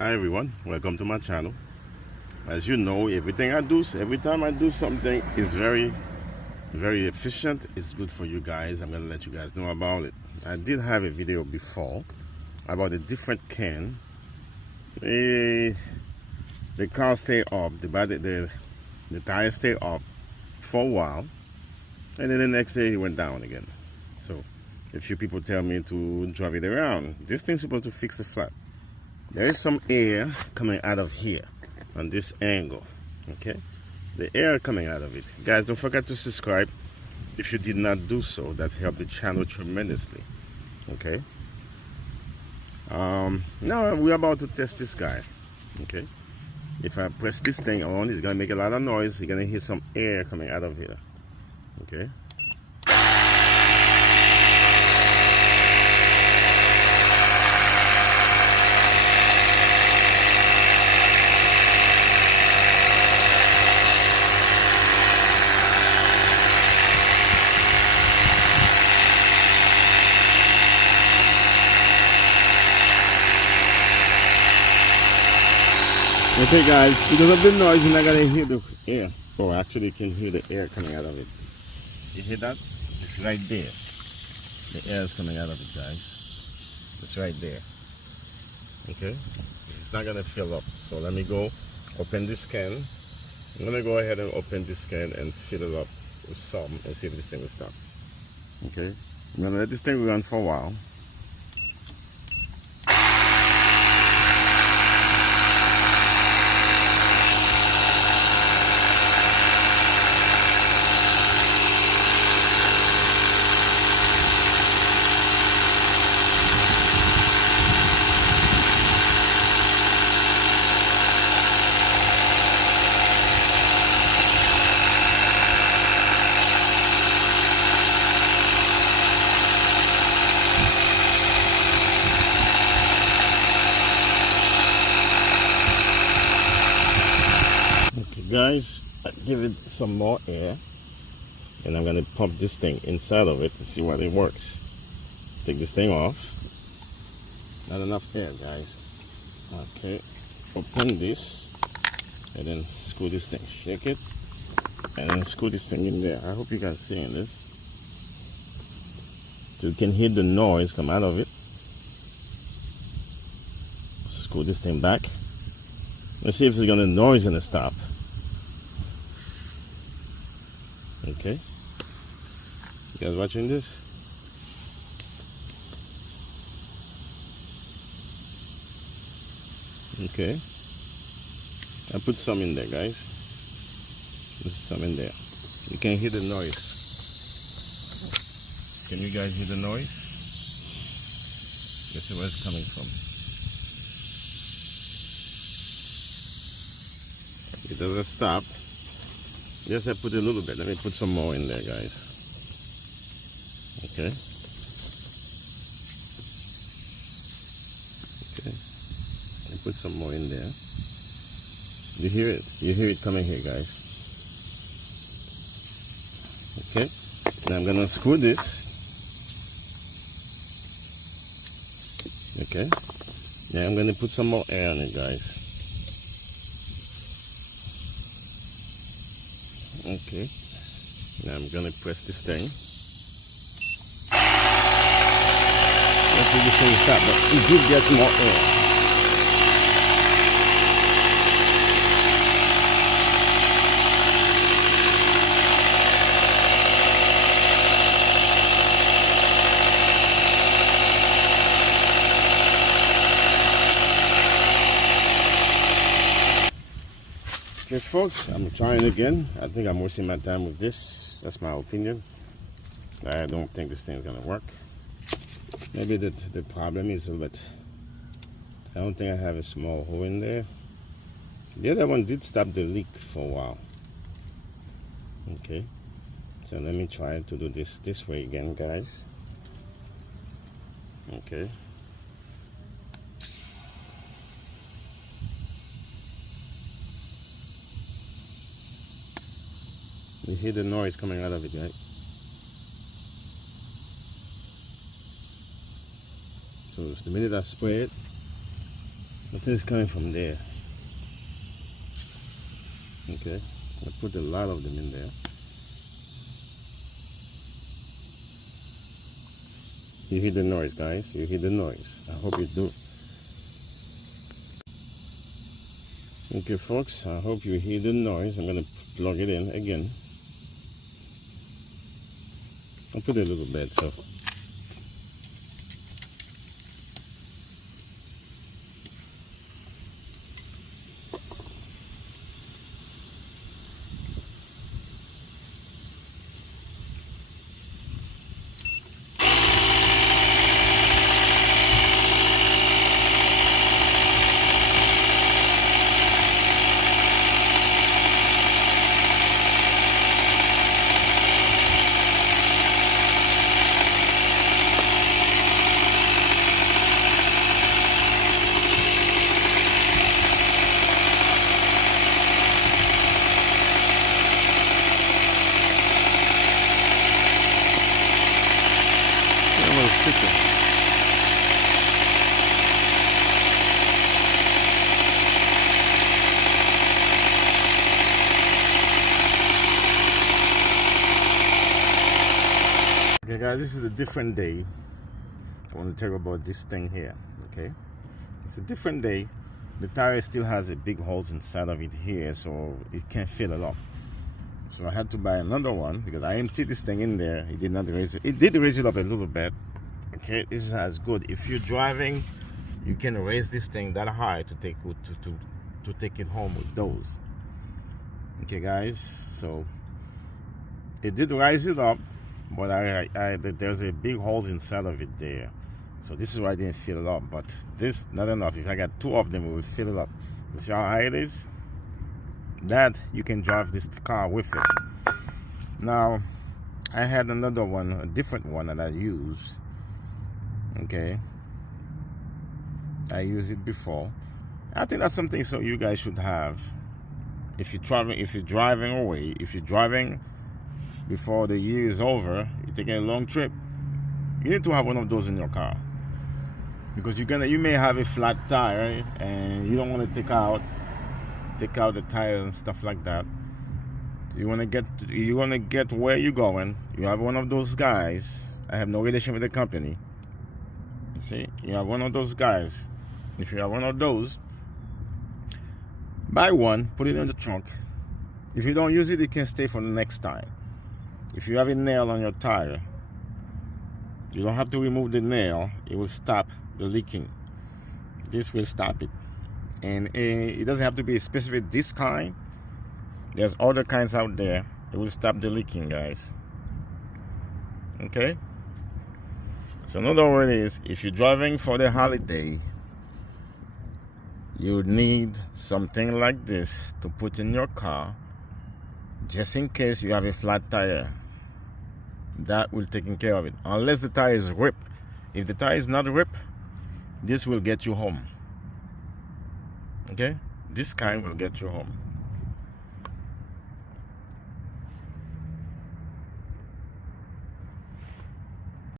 Hi everyone, welcome to my channel. As you know, every time I do something is very efficient. It's good for you guys. I'm gonna let you guys know about it. I did have a video before about a different can. The car stay up, the tires stay up for a while, and then the next day it went down again. So a few people tell me to drive it around. This thing's supposed to fix the flat. There is some air coming out of here on this angle. Okay, the air coming out of it. Guys, don't forget to subscribe if you did not do so. That helped the channel tremendously. Okay, now we're about to test this guy. Okay, if I press this thing on, it's gonna make a lot of noise. You're gonna hear some air coming out of here. Okay. Okay guys, because of the noise you're not gonna hear the air. Oh, actually you can hear the air coming out of it. You hear that? It's right there. The air is coming out of it, guys. It's right there. Okay? It's not gonna fill up. So let me go open this can. I'm gonna go ahead and open this can and fill it up with some and see if this thing will stop. Okay? I'm gonna let this thing run for a while. Guys, give it some more air and I'm gonna pump this thing inside of it to see what it works. Take this thing off. Not enough air, guys. Okay, open this and then screw this thing, shake it and then screw this thing in there. I hope you guys are seeing this. You can hear the noise come out of it. Screw this thing back. Let's see if the noise is gonna stop. Okay, you guys watching this? Okay, I put some in there, guys. Put some in there. You can hear the noise. Can you guys hear the noise? Let's see where it's coming from. It doesn't stop. Yes, I put a little bit. Let me put some more in there, guys. Okay. Okay. I put some more in there. You hear it? You hear it coming here, guys. Okay. Now I'm gonna screw this. Okay. Now I'm gonna put some more air on it, guys. Okay, now I'm gonna press this thing. Let's do this thing stop, but it did get more air. Okay folks, I'm trying again. I think I'm wasting my time with this. That's my opinion. I don't think this thing is gonna work. Maybe the problem is a little bit, I don't think I have a small hole in there. The other one did stop the leak for a while. Okay, so let me try to do this way again, guys. Okay. You hear the noise coming out of it, right? So the minute I spray it, Nothing is coming from there. Okay, I put a lot of them in there. You hear the noise, guys. You hear the noise. I hope you do. Okay, folks, I hope you hear the noise. I'm gonna plug it in again. I'll put a little bit so. Okay guys, this is a different day. I want to tell you about this thing here. Okay, it's a different day. The tire still has a big holes inside of it here, so it can't fill it up. So I had to buy another one because I emptied this thing in there. It did not raise it. It did raise it up a little bit. Okay, this is as good. If you're driving, you can raise this thing that high to take it home with those. Okay guys, so it did rise it up, but there's a big hole inside of it there. So this is why I didn't fill it up, but this not enough. If I got two of them, it will fill it up. You see how high it is? That you can drive this car with it. Now I had another one, a different one that I used. Okay, I used it before. I think that's something so you guys should have. If you're driving away, if you're driving before the year is over, you're taking a long trip, you need to have one of those in your car, because you may have a flat tire and you don't want to take out the tires and stuff like that. You want to get where you're going. You have one of those guys. I have no relation with the company. See, you have one of those guys. If you have one of those, buy one, put it in the trunk. If you don't use it, it can stay for the next time. If you have a nail on your tire, you don't have to remove the nail. It will stop the leaking. This will stop it. And it doesn't have to be a specific this kind. There's other kinds out there. It will stop the leaking, guys. Okay? So in other words, if you're driving for the holiday, you need something like this to put in your car, just in case you have a flat tire. That will take care of it, unless the tire is ripped. If the tire is not ripped, this will get you home. Okay, this kind will get you home.